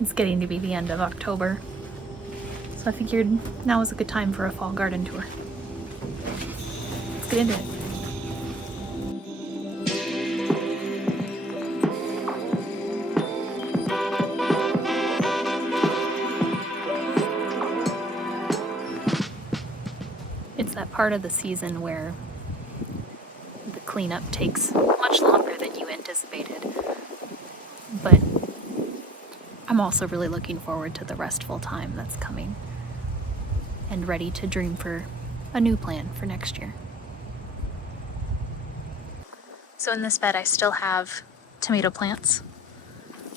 It's getting to be the end of October, so I figured now is a good time for a fall garden tour. Let's get into it. It's that part of the season where the cleanup takes much longer than you anticipated, but I'm also really looking forward to the restful time that's coming and ready to dream for a new plan for next year. So in this bed I still have tomato plants.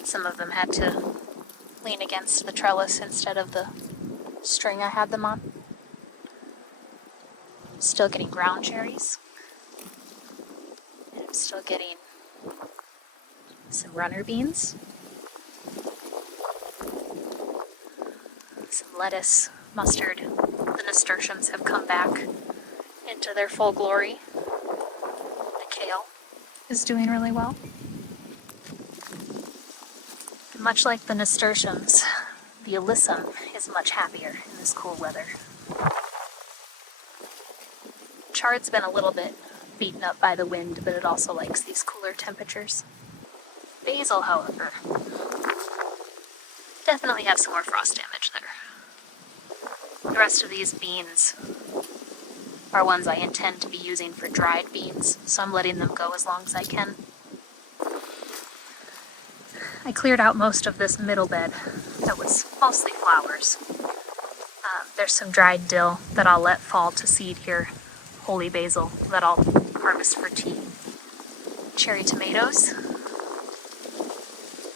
Some of them had to lean against the trellis instead of the string I had them on. Still getting ground cherries. And I'm still getting some runner beans. Some lettuce, mustard. The nasturtiums have come back into their full glory. The kale is doing really well. And much like the nasturtiums, the alyssum is much happier in this cool weather. Chard's been a little bit beaten up by the wind, but it also likes these cooler temperatures. Basil, however, definitely have some more frost damage there. The rest of these beans are ones I intend to be using for dried beans, so I'm letting them go as long as I can. I cleared out most of this middle bed that was mostly flowers. There's some dried dill that I'll let fall to seed here. Holy basil that I'll harvest for tea. Cherry tomatoes.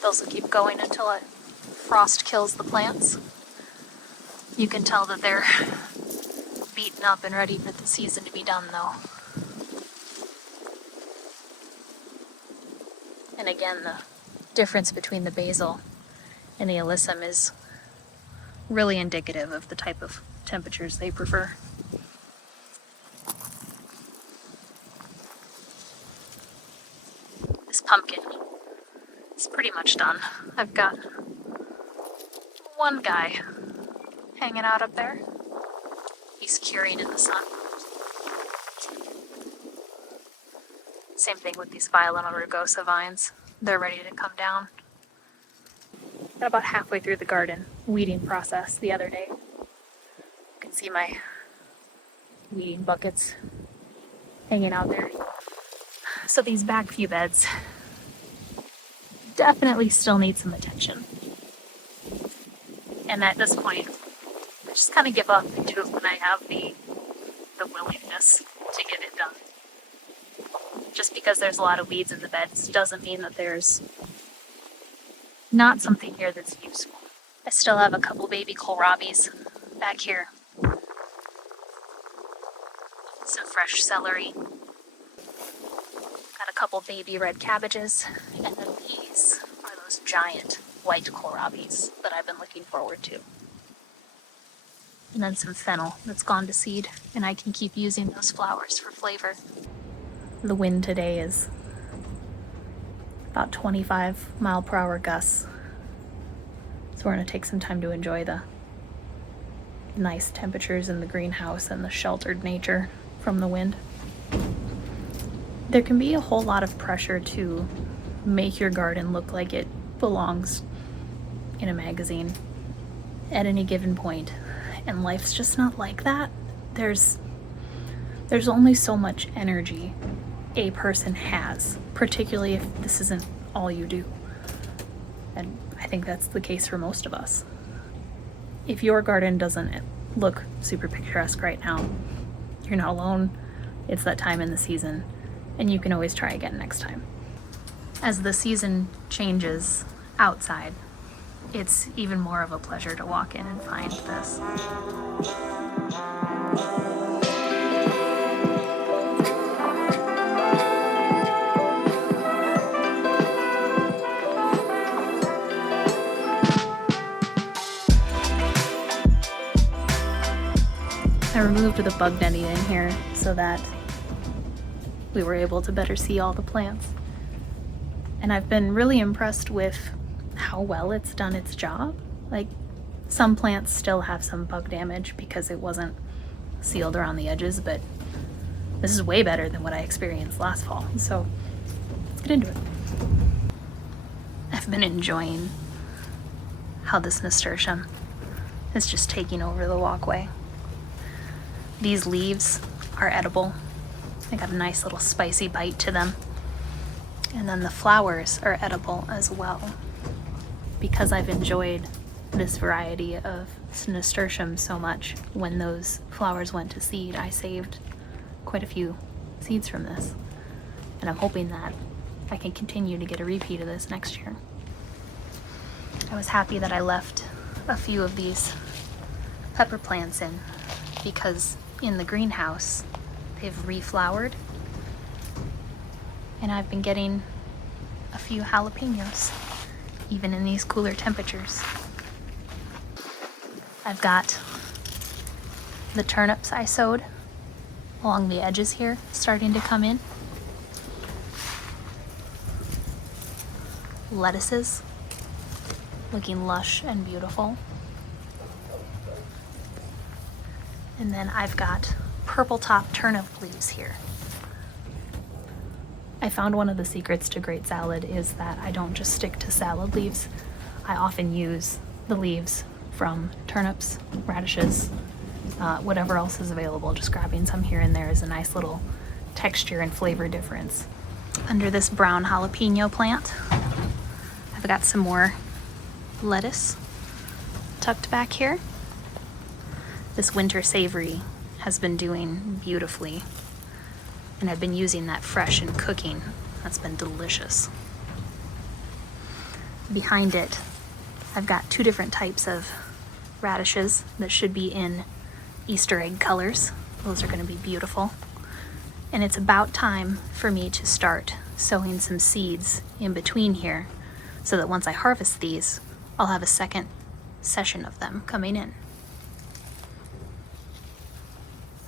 Those will keep going until a frost kills the plants. You can tell that they're beaten up and ready for the season to be done though. And again, the difference between the basil and the alyssum is really indicative of the type of temperatures they prefer. This pumpkin is pretty much done. I've got one guy hanging out up there. He's curing in the sun. Same thing with these Violina rugosa vines. They're ready to come down. Got about halfway through the garden weeding process the other day. You can see my weeding buckets hanging out there. So these back few beds definitely still need some attention. And at this point, I just kind of give up and do it when I have the willingness to get it done. Just because there's a lot of weeds in the beds doesn't mean that there's not something here that's useful. I still have a couple baby kohlrabis back here. Some fresh celery. Got a couple baby red cabbages. And then these are those giant white kohlrabis that I've been looking forward to. And then some fennel that's gone to seed, and I can keep using those flowers for flavor. The wind today is about 25 mile per hour gusts. So we're going to take some time to enjoy the nice temperatures in the greenhouse and the sheltered nature from the wind. There can be a whole lot of pressure to make your garden look like it belongs in a magazine at any given point. And life's just not like that. There's only so much energy a person has, particularly if this isn't all you do. And I think that's the case for most of us. If your garden doesn't look super picturesque right now, you're not alone. It's that time in the season, and you can always try again next time. As the season changes outside, it's even more of a pleasure to walk in and find this. I removed the bug netting in here so that we were able to better see all the plants. And I've been really impressed with how how well it's done its job. Like, some plants still have some bug damage because it wasn't sealed around the edges, but this is way better than what I experienced last fall. So let's get into it. I've been enjoying how this nasturtium is just taking over the walkway. These leaves are edible. They got a nice little spicy bite to them. And then the flowers are edible as well. Because I've enjoyed this variety of nasturtium so much, when those flowers went to seed, I saved quite a few seeds from this. And I'm hoping that I can continue to get a repeat of this next year. I was happy that I left a few of these pepper plants in, because in the greenhouse they've reflowered, and I've been getting a few jalapenos even in these cooler temperatures. I've got the turnips I sowed along the edges here starting to come in. Lettuces looking lush and beautiful. And then I've got purple top turnip leaves here. I found one of the secrets to great salad is that I don't just stick to salad leaves. I often use the leaves from turnips, radishes, whatever else is available. Just grabbing some here and there is a nice little texture and flavor difference. Under this brown jalapeno plant, I've got some more lettuce tucked back here. This winter savory has been doing beautifully, and I've been using that fresh in cooking. That's been delicious. Behind it, I've got two different types of radishes that should be in Easter egg colors. Those are going to be beautiful. And it's about time for me to start sowing some seeds in between here, so that once I harvest these, I'll have a second session of them coming in.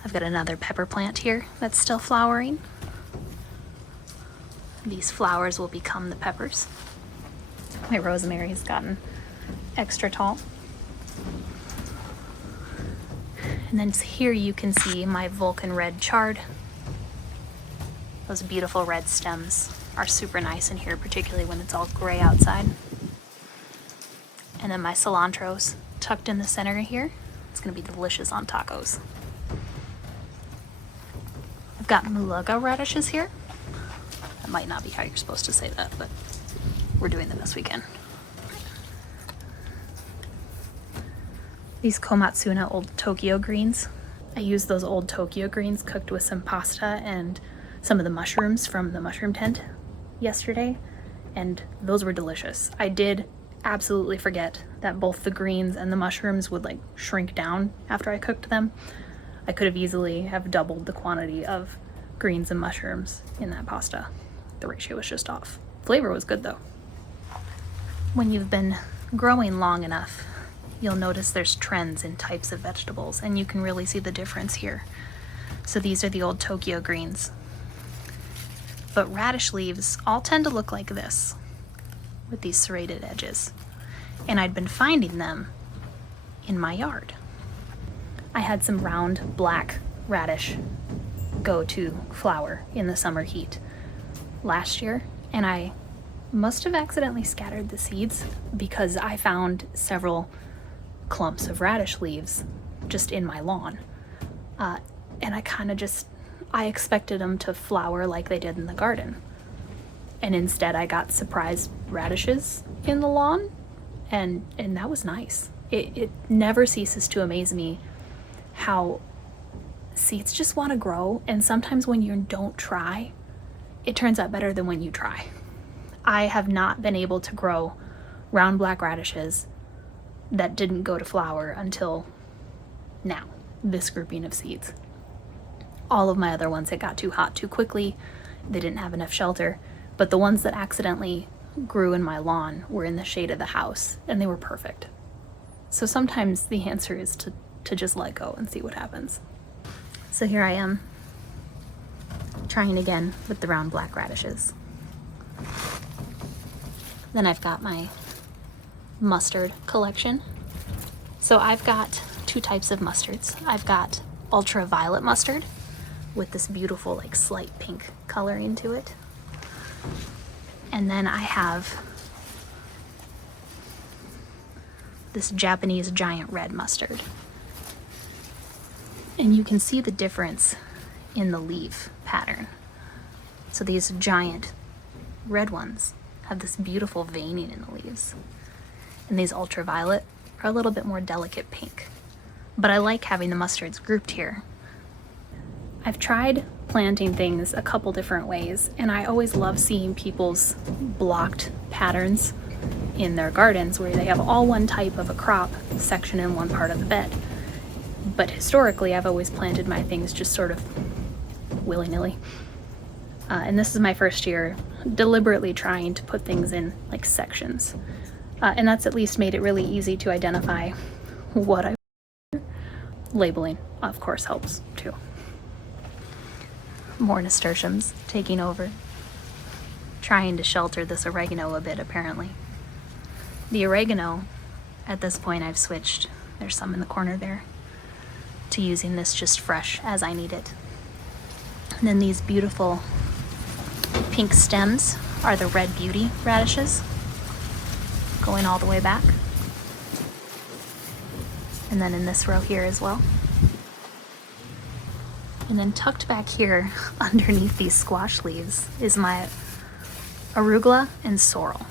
I've got another pepper plant here that's still flowering. These flowers will become the peppers. My rosemary's gotten extra tall. And then here you can see my Vulcan red chard. Those beautiful red stems are super nice in here, particularly when it's all gray outside. And then my cilantro's tucked in the center here. It's gonna be delicious on tacos. I've got mulaga radishes here. That might not be how you're supposed to say that, but we're doing them this weekend. These Komatsuna old Tokyo greens. I used those old Tokyo greens cooked with some pasta and some of the mushrooms from the mushroom tent yesterday, and those were delicious. I did absolutely forget that both the greens and the mushrooms would like shrink down after I cooked them. I could have easily have doubled the quantity of greens and mushrooms in that pasta. The ratio was just off. Flavor was good though. When you've been growing long enough, you'll notice there's trends in types of vegetables, and you can really see the difference here. So these are the old Tokyo greens. But radish leaves all tend to look like this, with these serrated edges. And I'd been finding them in my yard. I had some round black radish go to flower in the summer heat last year, and I must have accidentally scattered the seeds because I found several clumps of radish leaves just in my lawn. And I expected them to flower like they did in the garden. And instead I got surprise radishes in the lawn, and that was nice. It never ceases to amaze me how seeds just want to grow, and sometimes when you don't try, it turns out better than when you try. I have not been able to grow round black radishes that didn't go to flower until now, this grouping of seeds. All of my other ones, it got too hot too quickly, they didn't have enough shelter, but the ones that accidentally grew in my lawn were in the shade of the house, and they were perfect. So sometimes the answer is to just let go and see what happens. So here I am, trying again with the round black radishes. Then I've got my mustard collection. So I've got two types of mustards. I've got ultraviolet mustard with this beautiful like slight pink coloring to it. And then I have this Japanese giant red mustard. And you can see the difference in the leaf pattern. So these giant red ones have this beautiful veining in the leaves. And these ultraviolet are a little bit more delicate pink. But I like having the mustards grouped here. I've tried planting things a couple different ways, and I always love seeing people's blocked patterns in their gardens where they have all one type of a crop section in one part of the bed. But historically, I've always planted my things just sort of willy-nilly. And this is my first year deliberately trying to put things in like sections. And that's at least made it really easy to identify what I labeling, of course, helps too. More nasturtiums taking over, trying to shelter this oregano a bit apparently. The oregano, at this point I've switched, there's some in the corner there, to using this just fresh as I need it. And then these beautiful pink stems are the red beauty radishes, going all the way back. And then in this row here as well. And then tucked back here underneath these squash leaves is my arugula and sorrel.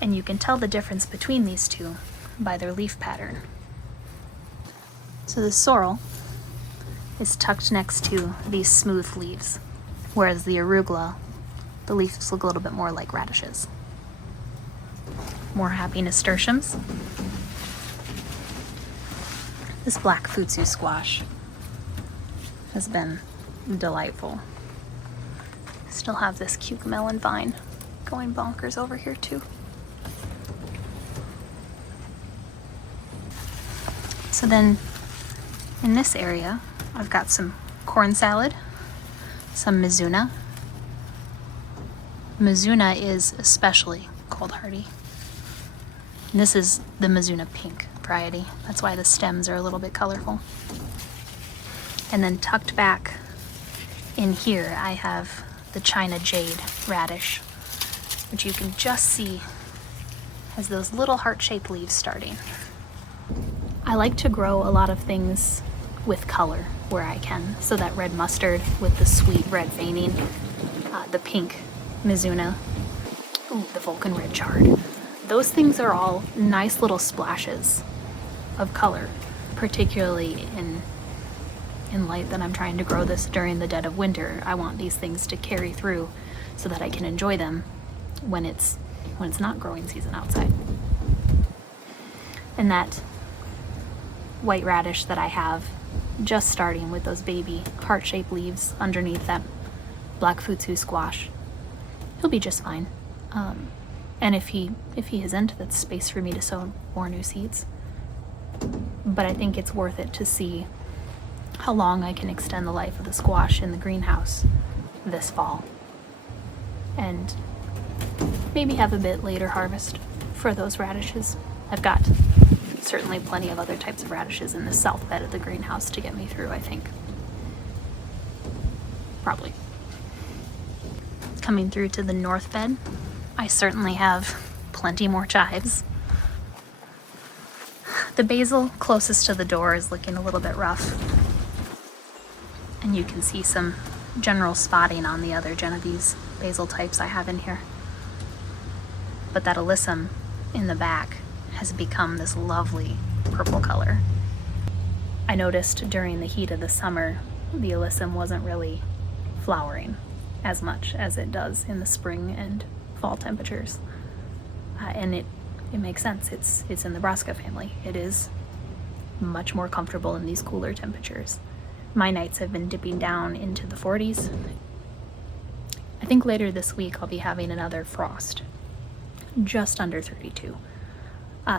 And you can tell the difference between these two by their leaf pattern. So the sorrel is tucked next to these smooth leaves, whereas the arugula, the leaves look a little bit more like radishes. More happy nasturtiums. This black futsu squash has been delightful. Still have this cucamelon vine going bonkers over here too. So then in this area, I've got some corn salad, some mizuna. Mizuna is especially cold hardy. And this is the mizuna pink variety. That's why the stems are a little bit colorful. And then tucked back in here, I have the China jade radish, which you can just see has those little heart-shaped leaves starting. I like to grow a lot of things with color where I can. So that red mustard with the sweet red veining, the pink mizuna, ooh, the Vulcan red chard. Those things are all nice little splashes of color, particularly in light that I'm trying to grow this during the dead of winter. I want these things to carry through so that I can enjoy them when it's not growing season outside. And that white radish that I have just starting with those baby heart-shaped leaves underneath that black futsu squash, he'll be just fine. And if he isn't, that's space for me to sow more new seeds. But I think it's worth it to see how long I can extend the life of the squash in the greenhouse this fall. And maybe have a bit later harvest for those radishes. I've got certainly plenty of other types of radishes in the south bed of the greenhouse to get me through, I think. Probably. Coming through to the north bed, I certainly have plenty more chives. The basil closest to the door is looking a little bit rough. And you can see some general spotting on the other Genovese basil types I have in here. But that alyssum in the back has become this lovely purple color. I noticed during the heat of the summer, the alyssum wasn't really flowering as much as it does in the spring and fall temperatures. And it makes sense. It's in the Brassica family. It is much more comfortable in these cooler temperatures. My nights have been dipping down into the 40s. I think later this week I'll be having another frost, just under 32.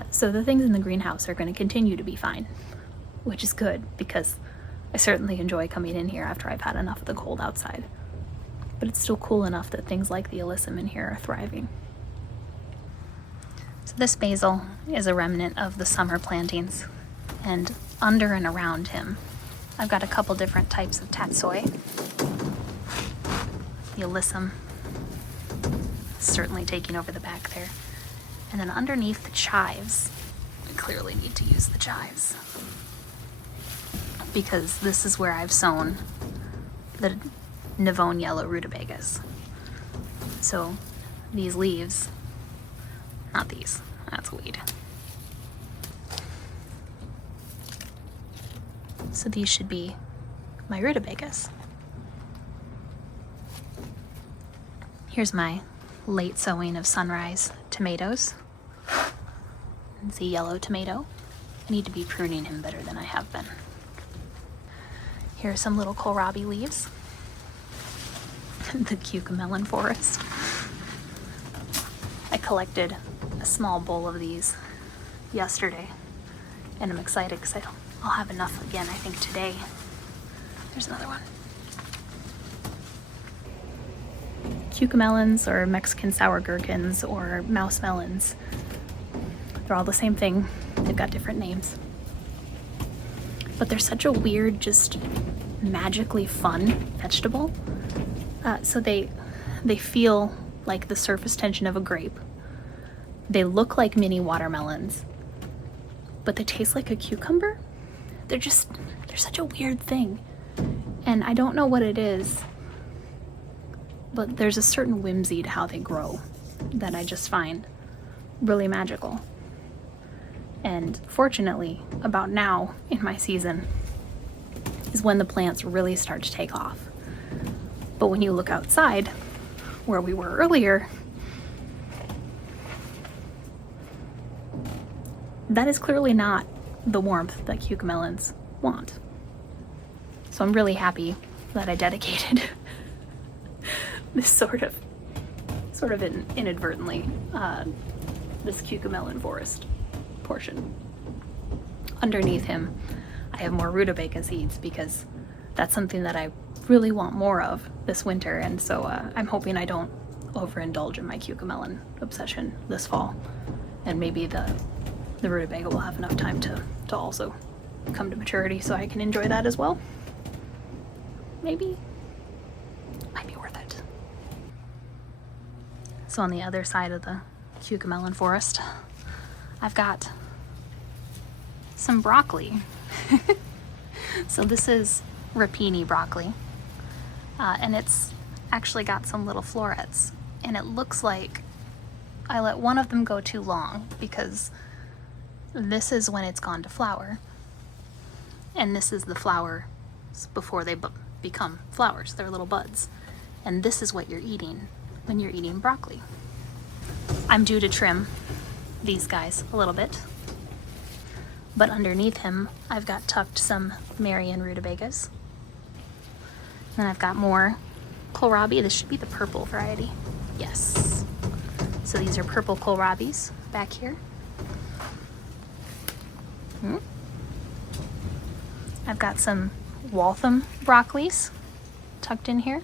So the things in the greenhouse are going to continue to be fine, which is good because I certainly enjoy coming in here after I've had enough of the cold outside. But it's still cool enough that things like the alyssum in here are thriving. So this basil is a remnant of the summer plantings, and under and around him, I've got a couple different types of tatsoi. The alyssum certainly taking over the back there. And then underneath the chives, we clearly need to use the chives, because this is where I've sown the Navone yellow rutabagas. So these leaves, not these, that's a weed. So these should be my rutabagas. Here's my late sowing of sunrise tomatoes. It's a yellow tomato. I need to be pruning him better than I have been. Here are some little kohlrabi leaves. The cucamelon forest. I collected a small bowl of these yesterday, and I'm excited because I'll have enough again, I think, today. There's another one. Cucamelons, or Mexican sour gherkins, or mouse melons. They're all the same thing. They've got different names. But they're such a weird, just magically fun vegetable. So they feel like the surface tension of a grape. They look like mini watermelons, but they taste like a cucumber. They're such a weird thing. And I don't know what it is, but there's a certain whimsy to how they grow that I just find really magical. And fortunately, about now in my season is when the plants really start to take off. But when you look outside, where we were earlier, that is clearly not the warmth that cucamelons want. So I'm really happy that I dedicated this sort of inadvertently, this cucamelon forest portion. Underneath him, I have more rutabaga seeds because that's something that I really want more of this winter, and so I'm hoping I don't overindulge in my cucamelon obsession this fall, and maybe the rutabaga will have enough time to also come to maturity so I can enjoy that as well. Maybe. Might be worth it. So on the other side of the cucamelon forest, I've got some broccoli. So this is rapini broccoli, and it's actually got some little florets, and it looks like I let one of them go too long because this is when it's gone to flower, and this is the flowers before they become flowers. They're little buds, and this is what you're eating when you're eating broccoli. I'm due to trim these guys a little bit, but underneath him I've got tucked some Marion rutabagas. Then I've got more kohlrabi. This should be the purple variety. Yes. So these are purple kohlrabis back here. I've got some Waltham broccolis tucked in here.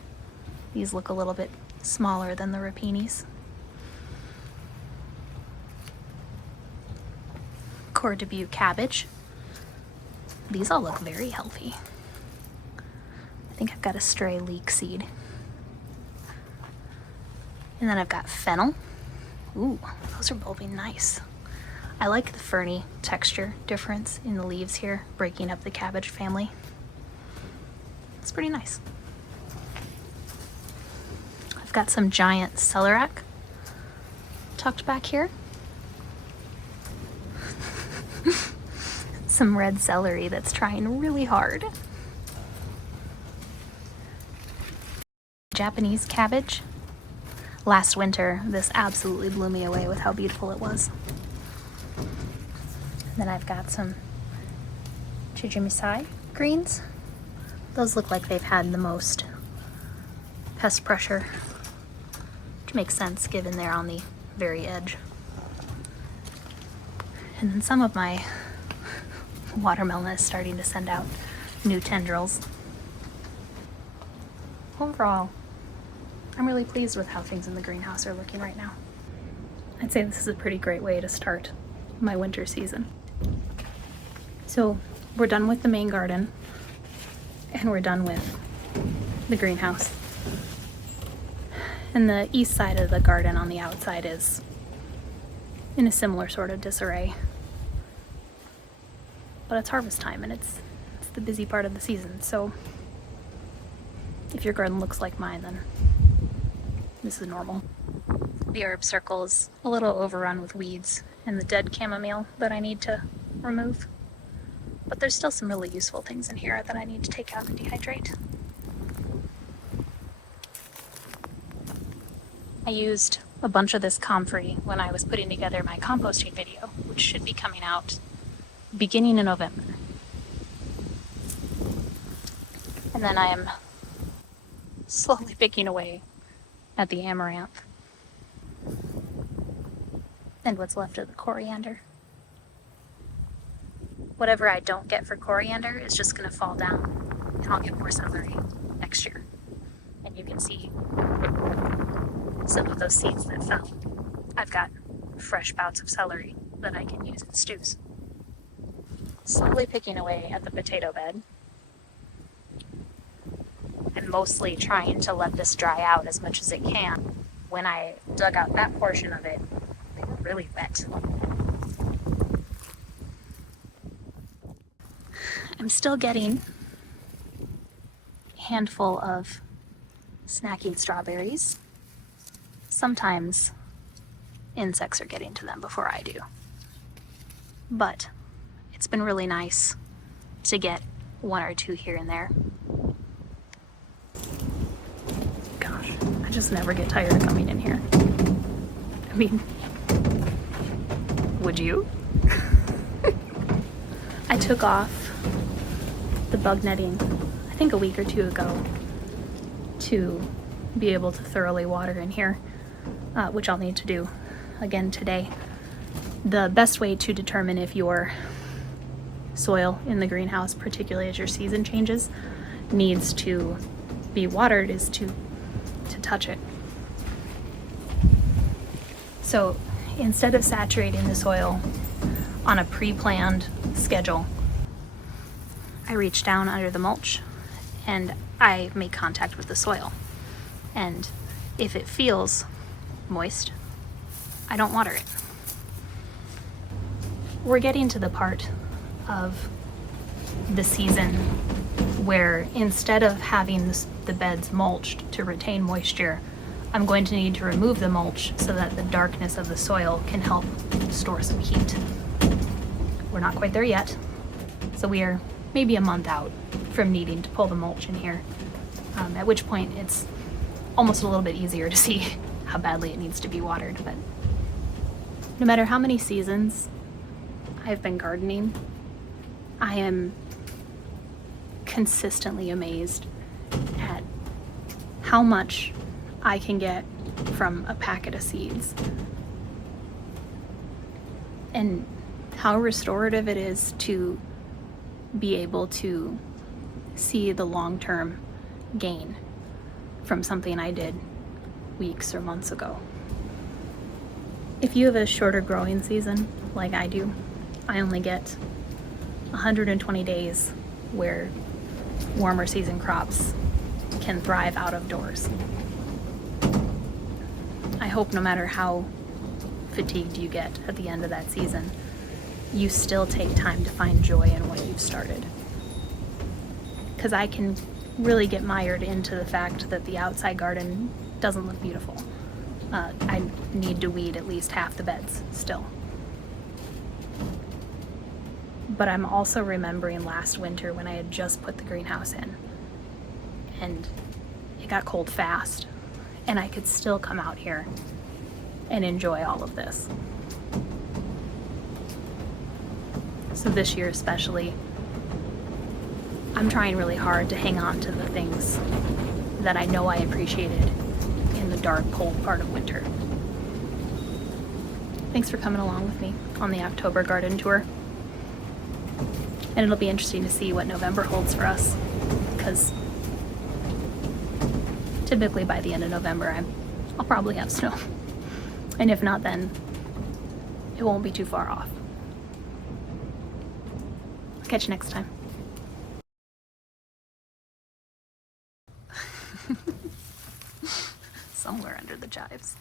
These look a little bit smaller than the rapinis. Coeur de Butte cabbage. These all look very healthy. I think I've got a stray leek seed. And then I've got fennel. Ooh, those are bulbing nice. I like the ferny texture difference in the leaves here, breaking up the cabbage family. It's pretty nice. I've got some giant celeriac tucked back here. Some red celery that's trying really hard. Japanese cabbage. Last winter, this absolutely blew me away with how beautiful it was. Then I've got some chijimisai greens. Those look like they've had the most pest pressure, which makes sense given they're on the very edge. And then some of my watermelon is starting to send out new tendrils. Overall, I'm really pleased with how things in the greenhouse are looking right now. I'd say this is a pretty great way to start my winter season. So we're done with the main garden and we're done with the greenhouse. And the east side of the garden on the outside is in a similar sort of disarray. But it's harvest time and it's the busy part of the season. So if your garden looks like mine, then this is normal. The herb circle is a little overrun with weeds and the dead chamomile that I need to remove. But there's still some really useful things in here that I need to take out and dehydrate. I used a bunch of this comfrey when I was putting together my composting video, which should be coming out beginning in November. And then I am slowly picking away at the amaranth and what's left of the coriander. Whatever I don't get for coriander is just going to fall down and I'll get more celery next year. And you can see some of those seeds that fell. I've got fresh bouts of celery that I can use in stews. Slowly picking away at the potato bed. And mostly trying to let this dry out as much as it can. When I dug out that portion of it, they were really wet. I'm still getting a handful of snacking strawberries. Sometimes insects are getting to them before I do. But it's been really nice to get one or two here and there. Gosh, I just never get tired of coming in here. I mean, would you? I took off the bug netting, I think a week or two ago, to be able to thoroughly water in here, which I'll need to do again today. The best way to determine if your soil in the greenhouse, particularly as your season changes, needs to be watered is to touch it. So instead of saturating the soil on a pre-planned schedule, I reach down under the mulch and I make contact with the soil. And if it feels moist, I don't water it. We're getting to the part of the season where instead of having the beds mulched to retain moisture, I'm going to need to remove the mulch so that the darkness of the soil can help store some heat. We're not quite there yet, so we are maybe a month out from needing to pull the mulch in here, at which point it's almost a little bit easier to see how badly it needs to be watered. But no matter how many seasons I've been gardening, I am consistently amazed at how much I can get from a packet of seeds and how restorative it is to be able to see the long-term gain from something I did weeks or months ago. If you have a shorter growing season like I do, I only get 120 days where warmer season crops can thrive out of doors. I hope no matter how fatigued you get at the end of that season, you still take time to find joy in what you've started. Because I can really get mired into the fact that the outside garden doesn't look beautiful. I need to weed at least half the beds still. But I'm also remembering last winter when I had just put the greenhouse in and it got cold fast and I could still come out here and enjoy all of this. So this year especially, I'm trying really hard to hang on to the things that I know I appreciated in the dark, cold part of winter. Thanks for coming along with me on the October garden tour. And it'll be interesting to see what November holds for us, because typically by the end of November I'll probably have snow. And if not then, it won't be too far off. Catch you next time. Somewhere under the chives.